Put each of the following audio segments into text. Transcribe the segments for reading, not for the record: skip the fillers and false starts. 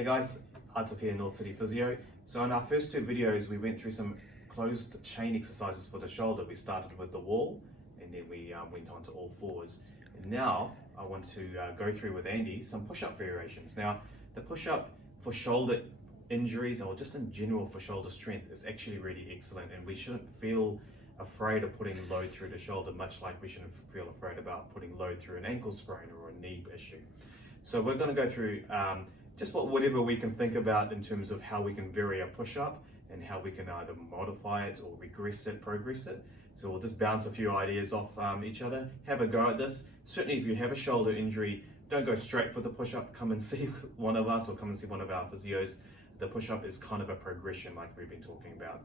Hey guys, Artif here, North City Physio. So in our first two videos, we went through some closed chain exercises for the shoulder. We started with the wall and then we went on to all fours. And now I want to go through with Andy some push-up variations. Now, the push-up for shoulder injuries or just in general for shoulder strength is actually really excellent, and we shouldn't feel afraid of putting load through the shoulder, much like we shouldn't feel afraid about putting load through an ankle sprain or a knee issue. So we're going to go through just whatever we can think about in terms of how we can vary a push-up and how we can either modify it or regress it, progress it. So we'll just bounce a few ideas off each other, have a go at this. Certainly if you have a shoulder injury, don't go straight for the push-up, come and see one of us or come and see one of our physios. The push-up is kind of a progression like we've been talking about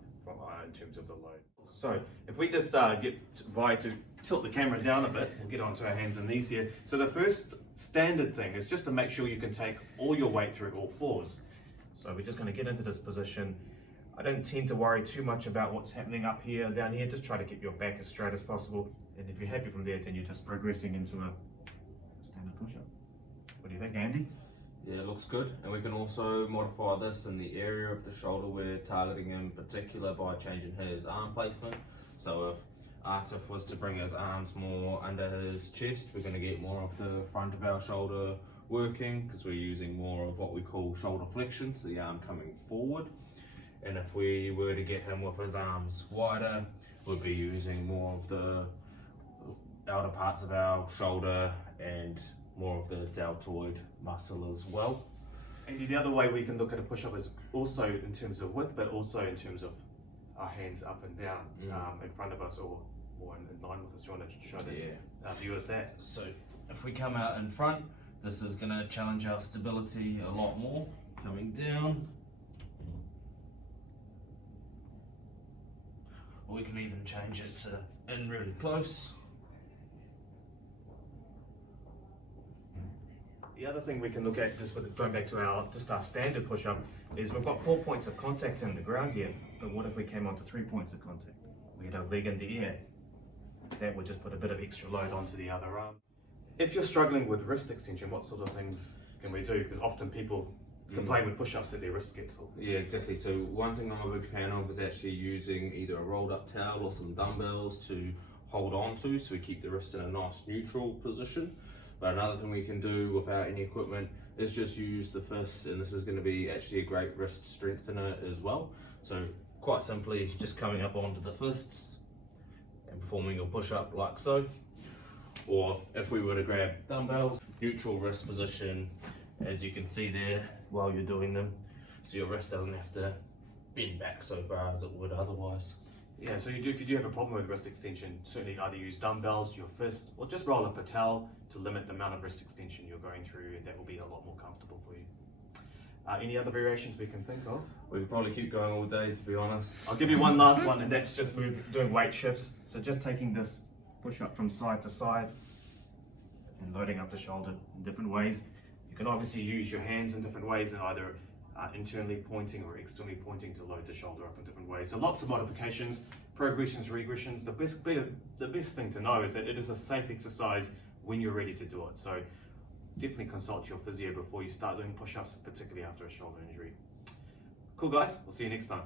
in terms of the load. So if we just get Vi to tilt the camera down a bit, we'll get onto our hands and knees here. So the first standard thing is just to make sure you can take all your weight through all fours. So we're just going to get into this position. I don't tend to worry too much about what's happening up here, down here. Just try to keep your back as straight as possible. And if you're happy from there, then you're just progressing into a standard push-up. What do you think, Andy? Yeah, it looks good. And we can also modify this in the area of the shoulder we're targeting in particular by changing his arm placement. So if Artif was to bring his arms more under his chest, we're going to get more of the front of our shoulder working because we're using more of what we call shoulder flexion, so the arm coming forward. And if we were to get him with his arms wider, we'll be using more of the outer parts of our shoulder and more of the deltoid muscle as well. And the other way we can look at a push-up is also in terms of width, but also in terms of our hands up and down in front of us or in line with us. Do you want to show the viewers that? So if we come out in front, this is going to challenge our stability a lot more. Coming down. Or we can even change it to in really close. The other thing we can look at, just with going back to our standard push-up, is we've got 4 points of contact in the ground here, but what if we came on to 3 points of contact? We had our leg in the air. That would just put a bit of extra load onto the other arm. If you're struggling with wrist extension, what sort of things can we do? Because often people complain with push-ups that their wrists get sore. Yeah, exactly. So one thing I'm a big fan of is actually using either a rolled up towel or some dumbbells to hold on to, so we keep the wrist in a nice neutral position. But another thing we can do without any equipment is just use the fists, and this is going to be actually a great wrist strengthener as well. So quite simply, just coming up onto the fists and performing your push-up like so. Or if we were to grab dumbbells, neutral wrist position, as you can see there while you're doing them, so your wrist doesn't have to bend back so far as it would otherwise. Yeah, so if you do have a problem with wrist extension, certainly either use dumbbells, your fist, or just roll up a towel to limit the amount of wrist extension you're going through, and that will be a lot more comfortable for you. Any other variations we can think of? We could probably keep going all day, to be honest. I'll give you one last one, and that's just doing weight shifts. So just taking this push up from side to side and loading up the shoulder in different ways. You can obviously use your hands in different ways, and either internally pointing or externally pointing to load the shoulder up in different ways. So lots of modifications, progressions, regressions. The best thing to know is that it is a safe exercise when you're ready to do it. So definitely consult your physio before you start doing push-ups, particularly after a shoulder injury. Cool guys, we'll see you next time.